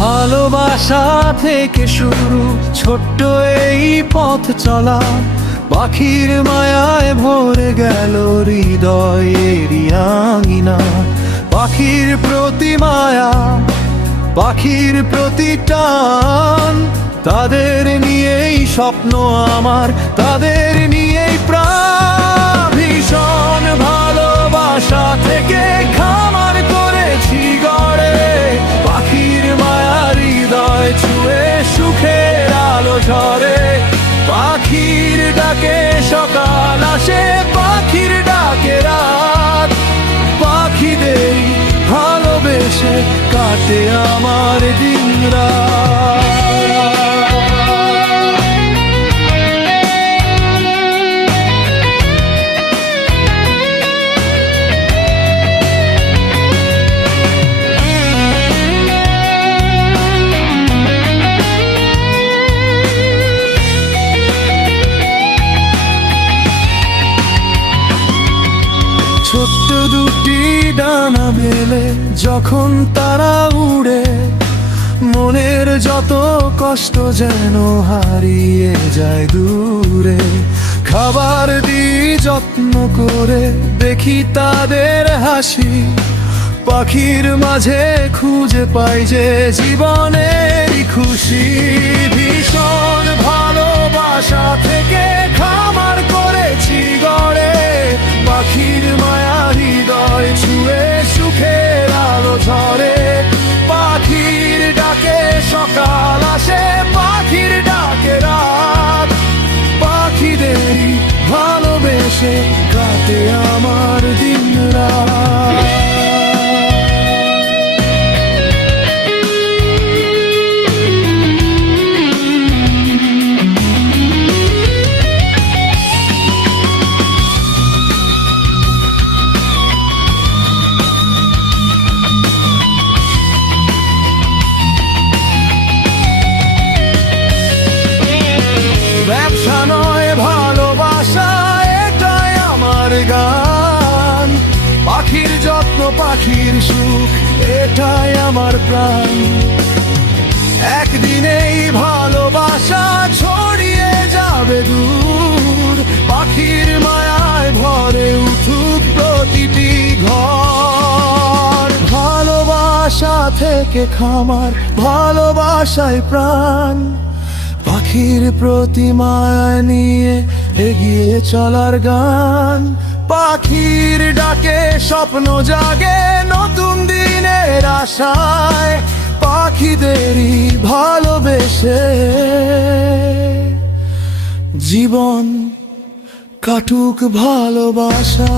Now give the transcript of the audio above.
ভালোবাসা থেকে শুরু ছোট্ট এই পথ চলা, পাখির মায়ায় ভরে গেল হৃদয়েরই আঙিনা। পাখির প্রতি মায়া, পাখির প্রতি টান, তাদের নিয়েই স্বপ্ন আমার, তাদের নিয়েই প্রাণ। ভীষণ ভালোবাসা থেকে খামার করেছি গড়ে, পাখির মায়া হৃদয় ছুঁয়ে সুখের আলো ঝরে। পাখির ডাকে সকাল আসে, পাখির ডাকে রাত, পাখিদের ভালোবেসে কাটে আমার দিনরাত। ছোট্ট দুটি ডানা মেলে যখন তারা উড়ে, মনের যত কষ্ট যেন হারিয়ে যায় দূরে। খাবার দিই যত্ন করে, দেখি তাদের হাসি, পাখির মাঝে খুঁজে পাই যে জীবনের খুশি। ভীষণ ভালোবাসা থেকে খামার করেছি গড়ে, পাখির মায়া হৃদয় ছুঁয়ে সুখের আলো ঝরে। পাখির ডাকে সকাল আসে, পাখির ডাকে রাত, পাখিদেরই ভালোবেসে কাটে আমার দিনরাত। ব্যবসা নয় ভালোবাসা, এটাই আমার গান। পাখির যত্ন, পাখির সুখ, এটাই আমার প্রাণ। একদিনেই ভালোবাসা ছড়িয়ে যাবে দূর, পাখির মায়ায় ভরে উঠুক প্রতিটি ঘর। ভালোবাসা থেকে খামার, ভালোবাসায় প্রাণ, পাখির প্রতি মায়া নিয়ে এগিয়ে চলার গান। পাখির ডাকে স্বপ্ন জাগে নতুন দিনের আশায়, পাখিদেরই ভালোবেসে জীবন কাটুক ভালোবাসা।